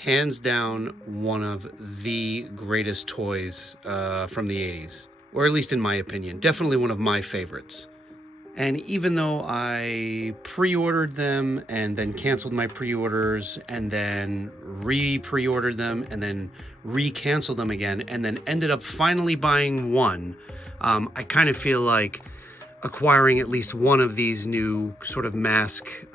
hands down one of the greatest toys from the 80s, or at least in my opinion, definitely one of my favorites. And even though I pre-ordered them and then canceled my pre-orders and then re-pre-ordered them and then re-canceled them again and then ended up finally buying one, I kind of feel like acquiring at least one of these new sort of M.A.S.K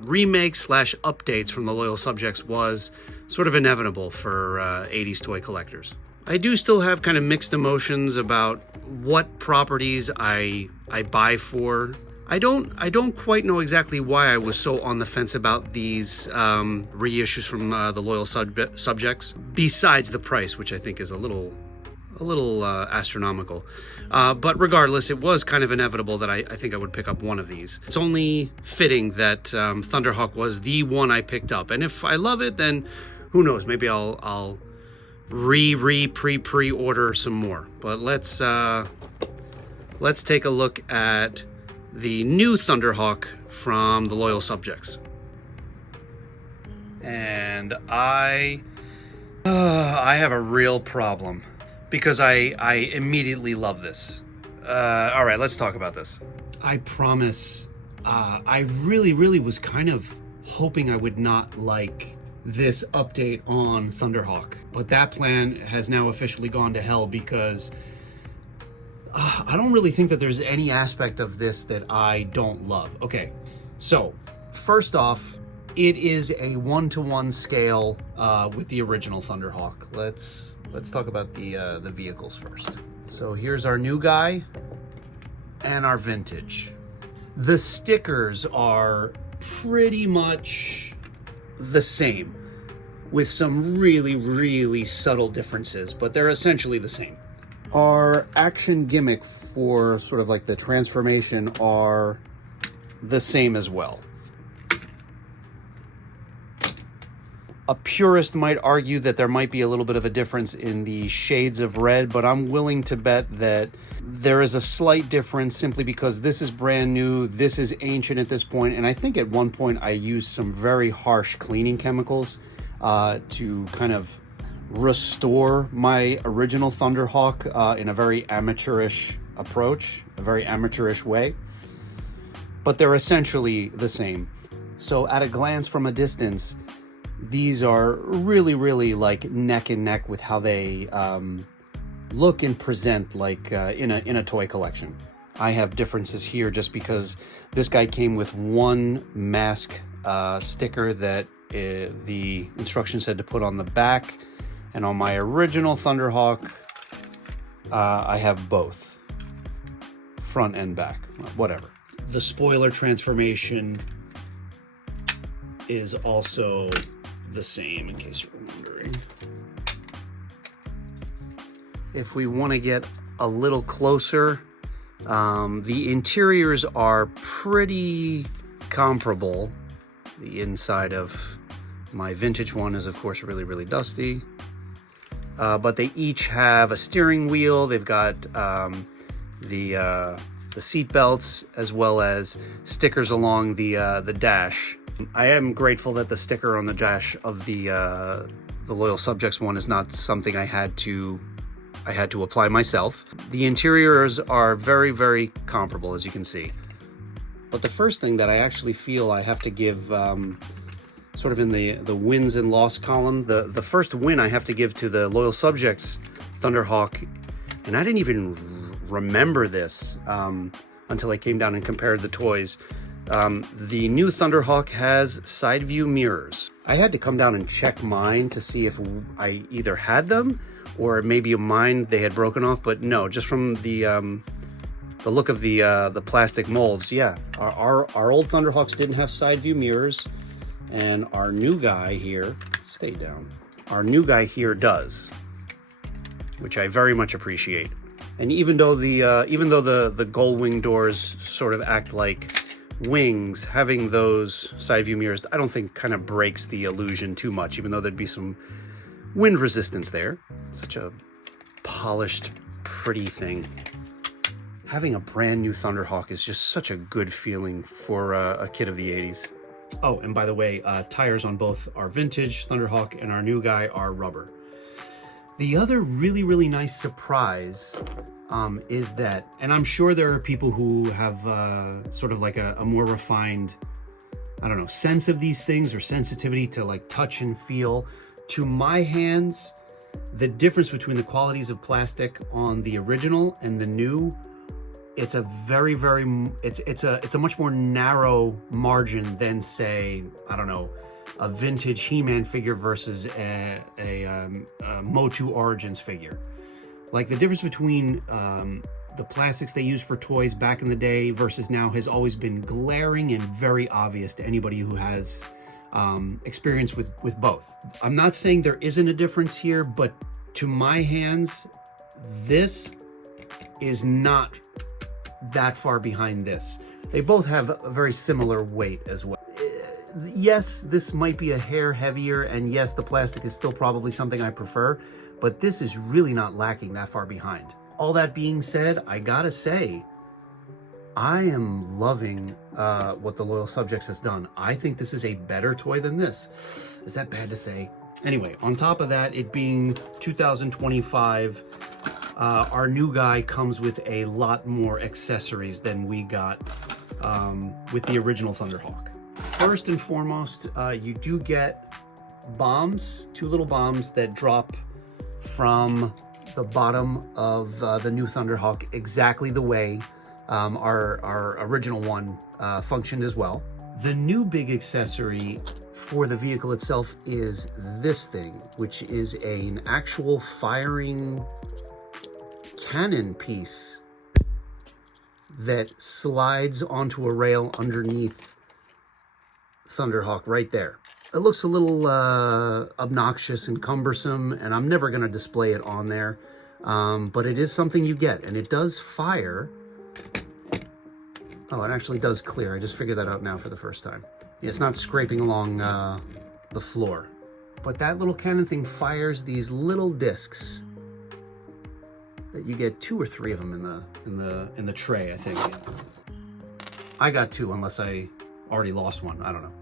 remakes / updates from the loyal subjects was sort of inevitable for 80s toy collectors. I do still have kind of mixed emotions about what properties I buy for. I don't quite know exactly why I was so on the fence about these reissues from the loyal subjects, besides the price, which I think is a little astronomical. But regardless, it was kind of inevitable that I think I would pick up one of these. It's only fitting that Thunderhawk was the one I picked up. And if I love it, then who knows? Maybe I'll pre-order some more. But let's take a look at the new Thunderhawk from the loyal subjects. And I have a real problem, because I immediately love this. All right, let's talk about this. I promise, I really was kind of hoping I would not like this update on Thunderhawk, but that plan has now officially gone to hell, because I don't really think that there's any aspect of this that I don't love. Okay, so first off, it is a 1-to-1 scale with the original Thunderhawk. Let's talk about the vehicles first. So here's our new guy and our vintage. The stickers are pretty much the same, with some really subtle differences, but they're essentially the same. Our action gimmick for sort of like the transformation are the same as well. A purist might argue that there might be a little bit of a difference in the shades of red, but I'm willing to bet that there is a slight difference simply because this is brand new, this is ancient at this point, and I think at one point I used some very harsh cleaning chemicals to kind of restore my original Thunderhawk in a very amateurish approach, a very amateurish way. But they're essentially the same. So at a glance from a distance, these are really like neck and neck with how they look and present, like in a toy collection. I have differences here just because this guy came with one M.A.S.K sticker that the instructions said to put on the back, and on my original Thunderhawk I have both, front and back, whatever. The spoiler transformation is also the same, in case you're wondering. If we want to get a little closer, the interiors are pretty comparable. The inside of my vintage one is, of course, really dusty, but they each have a steering wheel. They've got the seat belts, as well as stickers along the dash. I am grateful that the sticker on the dash of the loyal subjects one is not something I had to apply myself. The interiors are very comparable, as you can see. But the first thing that I actually feel I have to give, sort of in the wins and loss column, the first win I have to give to the loyal subjects Thunderhawk, and I didn't even remember this until I came down and compared the toys. The new Thunderhawk has side view mirrors. I had to come down and check mine to see if I either had them or maybe mine they had broken off, but no, just from the look of the plastic molds, yeah, our old Thunderhawks didn't have side view mirrors, and our new guy here, stay down, our new guy here does, which I very much appreciate. And even though the gull wing doors sort of act like wings, having those side view mirrors, I don't think kind of breaks the illusion too much, even though there'd be some wind resistance there. Such a polished, pretty thing. Having a brand new Thunderhawk is just such a good feeling for a kid of the 80s. Oh, and by the way, tires on both our vintage Thunderhawk and our new guy are rubber. The other really, really nice surprise is that, and I'm sure there are people who have sort of like a more refined, I don't know, sense of these things or sensitivity to like touch and feel. To my hands, the difference between the qualities of plastic on the original and the new, it's a very, very, it's a much more narrow margin than, say, I don't know, a vintage He-Man figure versus a Motu Origins figure. Like the difference between the plastics they used for toys back in the day versus now has always been glaring and very obvious to anybody who has experience with both. I'm not saying there isn't a difference here, but to my hands, this is not that far behind this. They both have a very similar weight as well. Yes, this might be a hair heavier, and yes, the plastic is still probably something I prefer, but this is really not lacking that far behind. All that being said, I gotta say, I am loving what the Loyal Subjects has done. I think this is a better toy than this. Is that bad to say? Anyway, on top of that, it being 2025, our new guy comes with a lot more accessories than we got with the original Thunderhawk. First and foremost, you do get bombs, 2 little bombs that drop from the bottom of the new Thunderhawk exactly the way our original one functioned as well. The new big accessory for the vehicle itself is this thing, which is an actual firing cannon piece that slides onto a rail underneath Thunderhawk right there. It looks a little obnoxious and cumbersome, and I'm never going to display it on there, but it is something you get, and it does fire. Oh, it actually does clear. I just figured that out now for the first time. It's not scraping along the floor. But that little cannon thing fires these little discs that you get 2 or 3 of them in the tray, I think. I got 2, unless I already lost one. I don't know.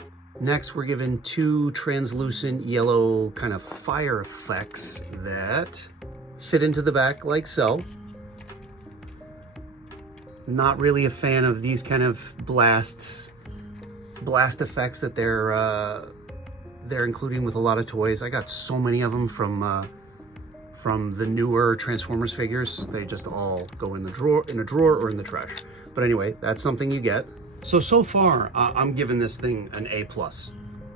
Next, we're given 2 translucent yellow kind of fire effects that fit into the back like so. Not really a fan of these kind of blast effects that they're including with a lot of toys. I got so many of them from the newer Transformers figures. They just all go in a drawer or in the trash. But anyway, that's something you get. So far, I'm giving this thing an A+.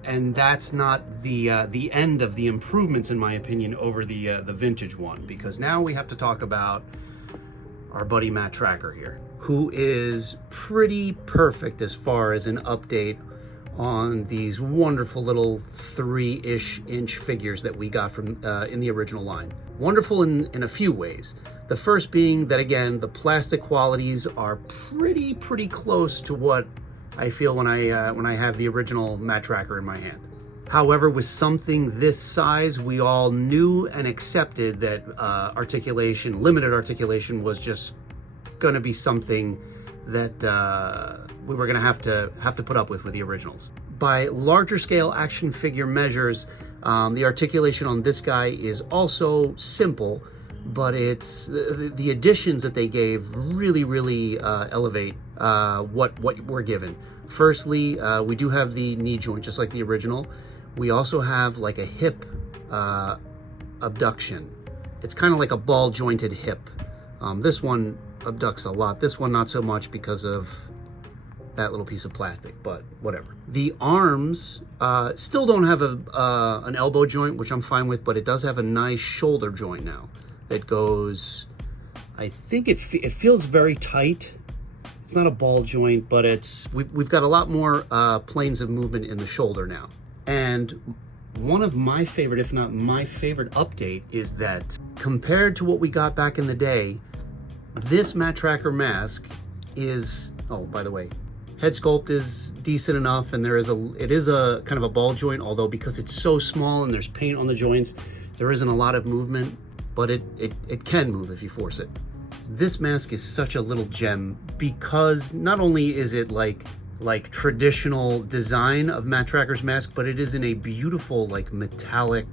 And that's not the end of the improvements, in my opinion, over the vintage one, because now we have to talk about our buddy Matt Trakker here, who is pretty perfect as far as an update on these wonderful little 3-ish inch figures that we got from in the original line. Wonderful in a few ways. The first being that, again, the plastic qualities are pretty close to what I feel when I have the original Matt Trakker in my hand. However, with something this size, we all knew and accepted that limited articulation was just going to be something that we were going to have to put up with the originals. By larger scale action figure measures, the articulation on this guy is also simple, but it's the additions that they gave really elevate what we're given. Firstly, we do have the knee joint, just like the original. We also have like a hip abduction. It's kind of like a ball jointed hip. This one abducts a lot. This one not so much because of that little piece of plastic, but whatever. The arms still don't have an elbow joint, which I'm fine with, but it does have a nice shoulder joint now that goes, I think it feels very tight. It's not a ball joint, but we've got a lot more planes of movement in the shoulder now. And one of my favorite, if not my favorite update, is that compared to what we got back in the day, this Matt Trakker mask is, oh, by the way, head sculpt is decent enough, and it is a kind of a ball joint, although because it's so small and there's paint on the joints, there isn't a lot of movement, but it can move if you force it. This mask is such a little gem because not only is it like like traditional design of Matt Trakker's mask, but it is in a beautiful like metallic,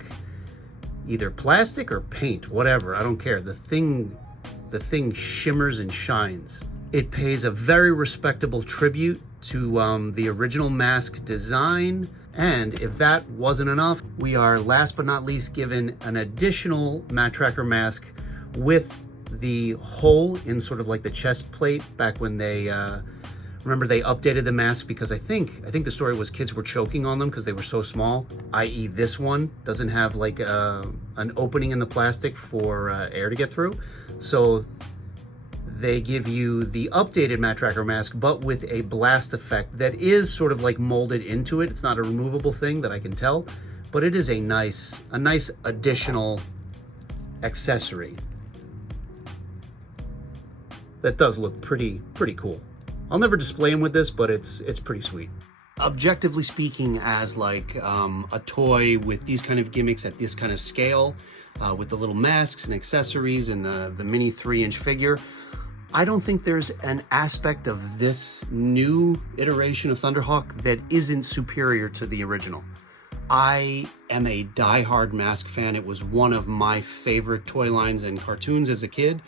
either plastic or paint, whatever, I don't care. The thing shimmers and shines. It pays a very respectable tribute to the original mask design. And if that wasn't enough, we are last but not least given an additional Matt Trakker mask with the hole in sort of like the chest plate back when they, remember they updated the mask because I think the story was kids were choking on them because they were so small, i.e. this one doesn't have like an opening in the plastic for air to get through. So they give you the updated Matt Trakker mask, but with a blast effect that is sort of like molded into it. It's not a removable thing that I can tell, but it is a nice additional accessory that does look pretty cool. I'll never display them with this, but it's pretty sweet. Objectively speaking, as like a toy with these kind of gimmicks at this kind of scale, with the little masks and accessories and the mini 3-inch figure, I don't think there's an aspect of this new iteration of Thunderhawk that isn't superior to the original. I am a diehard M.A.S.K fan. It was one of my favorite toy lines and cartoons as a kid.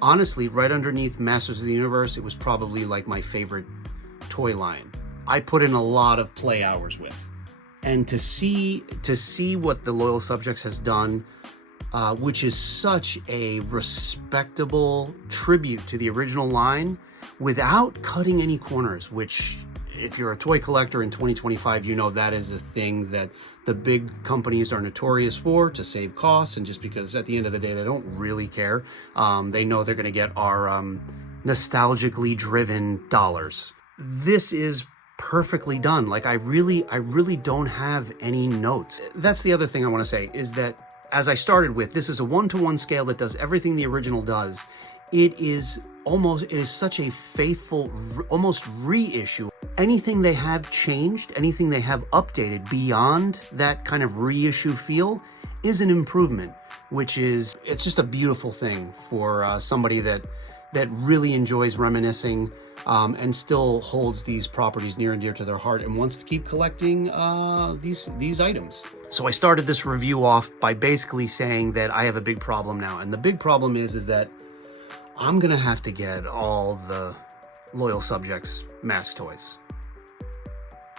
Honestly, right underneath Masters of the Universe, it was probably like my favorite toy line. I put in a lot of play hours with. And to see what the Loyal Subjects has done, which is such a respectable tribute to the original line without cutting any corners, which if you're a toy collector in 2025, you know that is a thing that the big companies are notorious for, to save costs, and just because at the end of the day, they don't really care. They know they're gonna get our nostalgically driven dollars. This is perfectly done. Like I really don't have any notes. That's the other thing I wanna say is that as I started with, this is a 1-to-1 scale that does everything the original does. It is such a faithful, almost reissue. Anything they have changed, anything they have updated beyond that kind of reissue feel is an improvement, it's just a beautiful thing for somebody that really enjoys reminiscing and still holds these properties near and dear to their heart and wants to keep collecting these items. So I started this review off by basically saying that I have a big problem now. And the big problem is that I'm gonna have to get all the Loyal Subjects M.A.S.K toys.